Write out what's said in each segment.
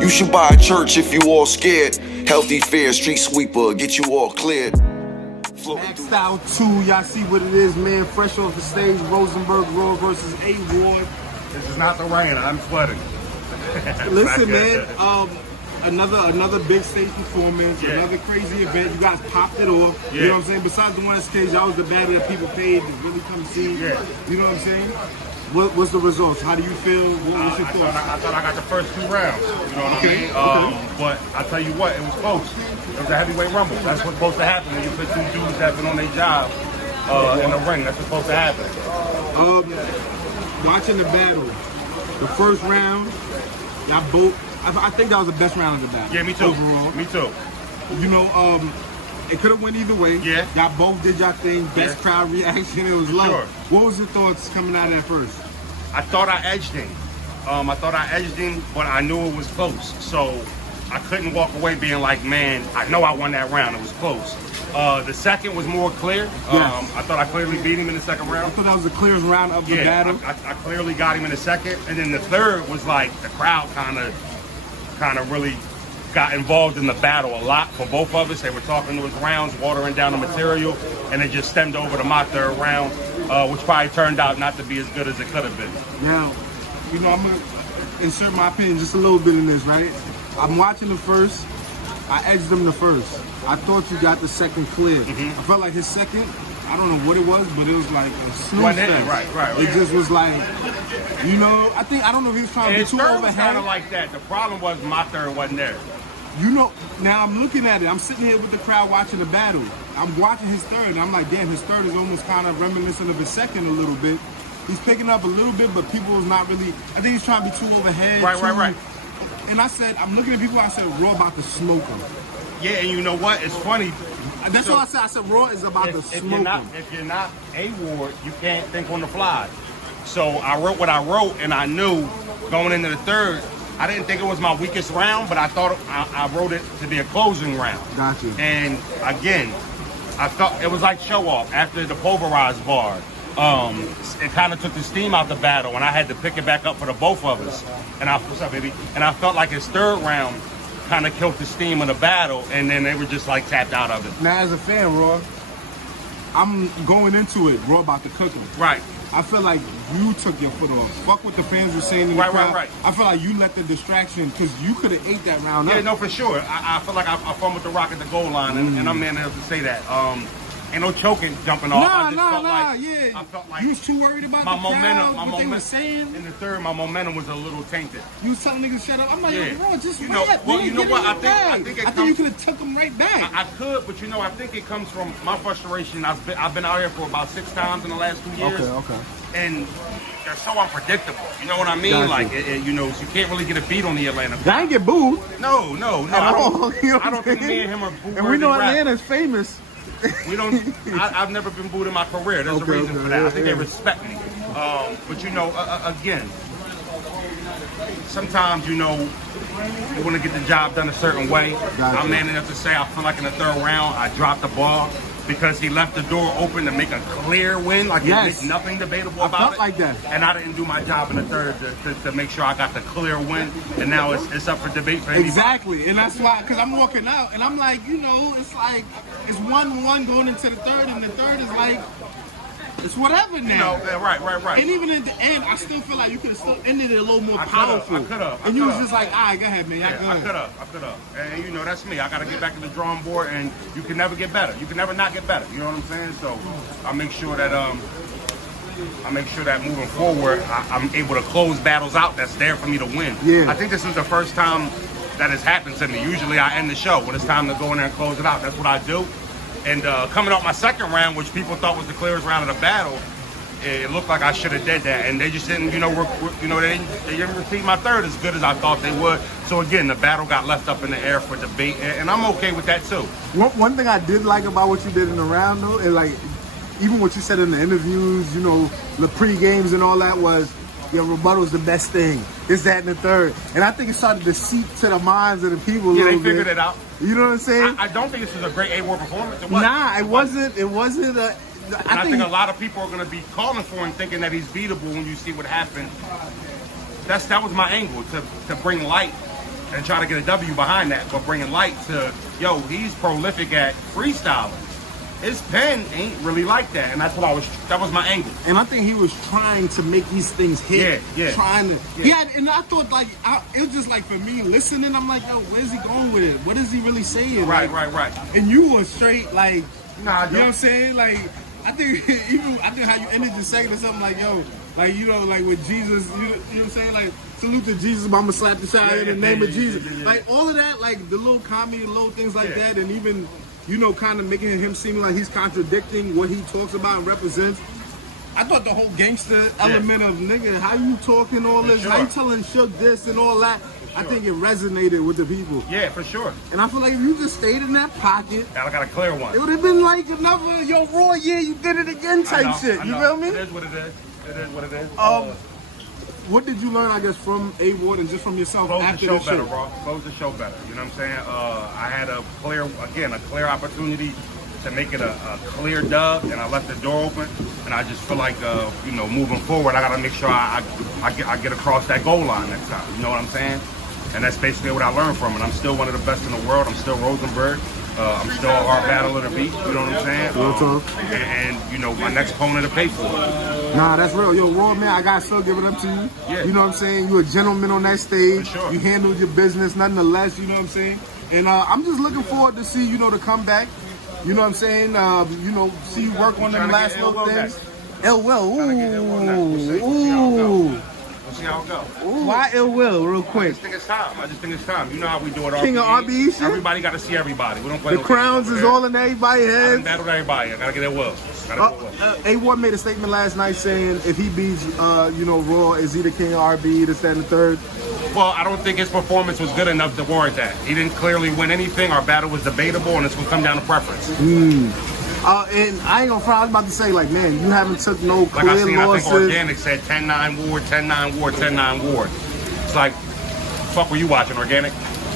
You should buy a church if you all scared. Healthy fare, street sweeper, get you all cleared. Max Out 2, y'all see what it is, man. Fresh off the stage, Rosenberg Raw versus A-Ward. This is not the rain, I'm sweating. Listen, man, another big stage performance, another crazy event. You guys popped it off. You know what I'm saying? Besides the one on stage, y'all was the battle that people paid to really come see. You know what I'm saying? What's the results? How do you feel? What's your thoughts? I thought I got the first 2 rounds. You know what I mean? But I tell you what, it was close. It was a heavyweight rumble. That's what's supposed to happen when you put 2 dudes that have been on their job in the ring. That's what's supposed to happen. Watching the battle, the first round, y'all both. I think that was the best round of the battle. Yeah, me too. Overall, me too. You know, it could have went either way. Yeah. Y'all both did y'all thing. Best crowd reaction. It was love. Sure. What was your thoughts coming out of that first? I thought I edged him. But I knew it was close. So I couldn't walk away being like, man, I know I won that round. It was close. The second was more clear. I thought I clearly beat him in the second round. I thought that was the clearest round of the battle. I clearly got him in the second. And then the third was like the crowd kind of really got involved in the battle a lot for both of us. They were talking to us rounds, watering down the material, and it just stemmed over to my third round, which probably turned out not to be as good as it could have been. Now, you know, I'm going to insert my opinion just a little bit in this, right? I'm watching the first. I edged him the first. I thought you got the second clear. I felt like his second, I don't know what it was, but it was like a snooze fest. Right. It just was like, you know, I don't know if he was trying to be too overhead. Kind of like that. The problem was my third wasn't there. You know, now I'm looking at it. I'm sitting here with the crowd watching the battle. I'm watching his third, and I'm like, damn, his third is almost kind of reminiscent of his second a little bit. He's picking up a little bit, but people is not really, I think he's trying to be too overhead. Right. And I said, I'm looking at people, I said, Raw about to smoke him. Yeah, and you know what? It's funny. That's what I said. I said, Raw is about to smoke him. If you're not A-Ward, you can't think on the fly. So I wrote what I wrote, and I knew going into the third, I didn't think it was my weakest round, but I thought I wrote it to be a closing round. Gotcha. And again, I felt it was like show off after the pulverized bar. It kind of took the steam out the battle, and I had to pick it back up for the both of us. And what's up, baby? And I felt like his third round kind of killed the steam of the battle, and then they were just like tapped out of it. Now, as a fan, Raw, I'm going into it, Raw about to cook him. Right. I feel like you took your foot off. Fuck what the fans were saying in the crowd. Right. I feel like you let the distraction, because you could have ate that round up. Yeah, no, for sure. I feel like I fumbled the rock at the goal line, and I'm man enough to say that. Ain't no choking jumping off. I felt like you was too worried about my the momentum. crowd, what they were saying. In the third, my momentum was a little tainted. You was telling niggas shut up. I'm like, bro, just you know, rap, well, man. you know what? I think you could have took them right back. I could, but you know, I think it comes from my frustration. I've been out here for about 6 times in the last 2 years. Okay. And they're so unpredictable. You know what I mean? Gotcha. Like, you know, you can't really get a beat on the Atlanta. I ain't get booed. No. I don't think me and him are booed. And we know Atlanta's famous. We don't. I've never been booed in my career. There's a reason for that. I think they respect me. But you know, again, sometimes you know you want to get the job done a certain way. Gotcha. I'm man enough to say I feel like in the third round I dropped the ball because he left the door open to make a clear win. Like there's nothing debatable about felt it. like that. And I didn't do my job in the third to make sure I got the clear win. And now it's up for debate for anybody. Exactly, and that's why, because I'm walking out and I'm like, you know, it's like it's 1-1 going into the third, and the third is like it's whatever now. You know, right. And even at the end, I still feel like you could have still ended it a little more powerful. I could have. And you was just like, all right, go ahead, man. Yeah, I could have. And you know, that's me. I got to get back to the drawing board, and you can never get better. You can never not get better. You know what I'm saying? So I make sure that moving forward, I'm able to close battles out that's there for me to win. Yeah. I think this is the first time that has happened to me. Usually I end the show when it's time to go in there and close it out. That's what I do. And coming out my second round, which people thought was the clearest round of the battle, it looked like I should have did that. And they just didn't, they didn't receive my third as good as I thought they would. So again, the battle got left up in the air for debate, and I'm okay with that too. One thing I did like about what you did in the round, though, is like, even what you said in the interviews, you know, the pre-games and all that was, your rebuttal is the best thing. It's that and the third. And I think it started to seep to the minds of the people a little bit. Yeah, they figured it out. You know what I'm saying? I don't think this was a great A-Ward performance. Nah, it wasn't a... I think a lot of people are going to be calling for him thinking that he's beatable when you see what happened. That was my angle, to bring light and try to get a W behind that, but bringing light to, yo, he's prolific at freestyling. His pen ain't really like that, and that was my angle. And I think he was trying to make these things hit. Yeah. Trying to, yeah. And I thought it was just like for me listening, I'm like, yo, where's he going with it? What is he really saying? Right. And you were straight like, nah, you know what I'm saying? Like, I think how you ended the second or something like, yo, like, you know, like with Jesus, you know what I'm saying? Like, salute to Jesus, but I'm gonna slap the shot in the name of Jesus. Like all of that, like the little comedy, little things like that, and even, you know, kind of making him seem like he's contradicting what he talks about and represents. I thought the whole gangster element of, nigga, how you talking all this, how you telling Shook this and all that, I think it resonated with the people. Yeah, for sure. And I feel like if you just stayed in that pocket, I got a clear one. It would have been like another, yo, Raw, yeah, you did it again type shit. You feel me? It is what it is. It is what it is. What did you learn, I guess, from A Ward and just from yourself after the show? Close the show better. You know what I'm saying? I had a clear opportunity to make it a clear dub, and I left the door open. And I just feel like, you know, moving forward, I got to make sure I get across that goal line next time. You know what I'm saying? And that's basically what I learned from it. I'm still one of the best in the world. I'm still Rosenberg. I'm still our battle of the beat. You know what I'm saying? And you know, my next opponent to pay for it. Nah, that's real. Yo, Raw, man, I got to still give it up to you. Yeah. You know what I'm saying? You're a gentleman on that stage. For sure. You handled your business nonetheless. You know what I'm saying? And I'm just looking forward to see, you know, the comeback. You know what I'm saying? You know, see you work on them last little things. Ill Will. Ooh. We'll see how it goes. Why Ill Will, real quick? I just think it's time. You know how we do it. King of RBE shit? Everybody got to see everybody. We don't play the crowns is all in everybody's head. I battled everybody. I got to get it well. A1 made a statement last night saying if he beats, you know, Raw, is he the king of RBE, this, that, and the third? Well, I don't think his performance was good enough to warrant that. He didn't clearly win anything. Our battle was debatable, and it's going to come down to preference. And I ain't gonna front, I was about to say, like, man, you haven't took no clear I losses. think Organic said 10-9 Ward, 10-9 Ward, 10-9 Ward. It's like, fuck were you watching, Organic?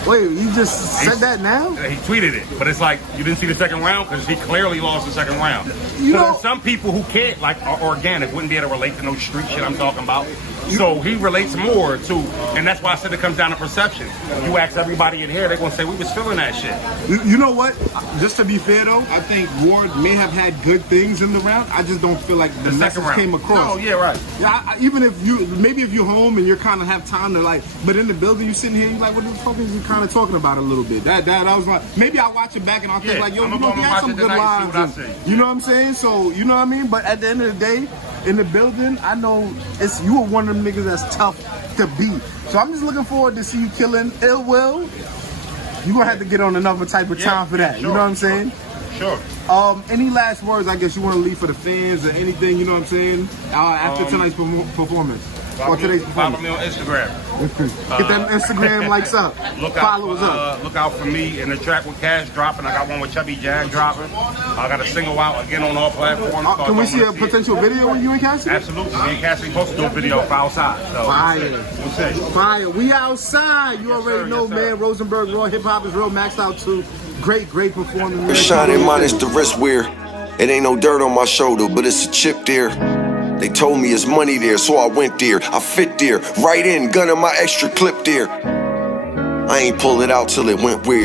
Wait, you just said that now? He tweeted it, but it's like, you didn't see the second round? Because he clearly lost the second round. You know, there's some people who can't, like Organic, wouldn't be able to relate to no street shit I'm talking about. So he relates more to, and that's why I said it comes down to perception. You ask everybody in here, they're gonna say we was feeling that shit. You know what? Just to be fair though, I think Ward may have had good things in the round. I just don't feel like the message came across. Oh yeah, right. Yeah, even if you're home and you're kind of have time to like, but in the building you sitting here, you're like, what the fuck is you kind of talking about a little bit? That was like, maybe I'll watch it back and I'll think like, yo, you know, he had some good lines. You know what I'm saying? So you know what I mean? But at the end of the day, in the building, I know you were one of them niggas that's tough to beat. So I'm just looking forward to see you killing Ill Will. You're gonna have to get on another type of time for that. Sure, you know what I'm saying? Sure. Any last words I guess you want to leave for the fans or anything, you know what I'm saying? After tonight's performance. Or today's performance. Follow me on Instagram. Get them Instagram likes up. Follow us up. Look out for me in the track with Cash dropping. I got one with Chubby Jag dropping. I got a single out again on all platforms. Can we see a potential video with you and Cassie? Absolutely. Me and Cassie supposed to do a video for outside. So Fire. We'll see. Fire. We outside. You already know, man. Rosenberg Raw hiphopisreal Max Out 2. Great performance. Shining minus the wrist wear. It ain't no dirt on my shoulder, but it's a chip there. They told me it's money there, so I went there. I fit there, right in, gunning my extra clip there. I ain't pull it out till it went weird.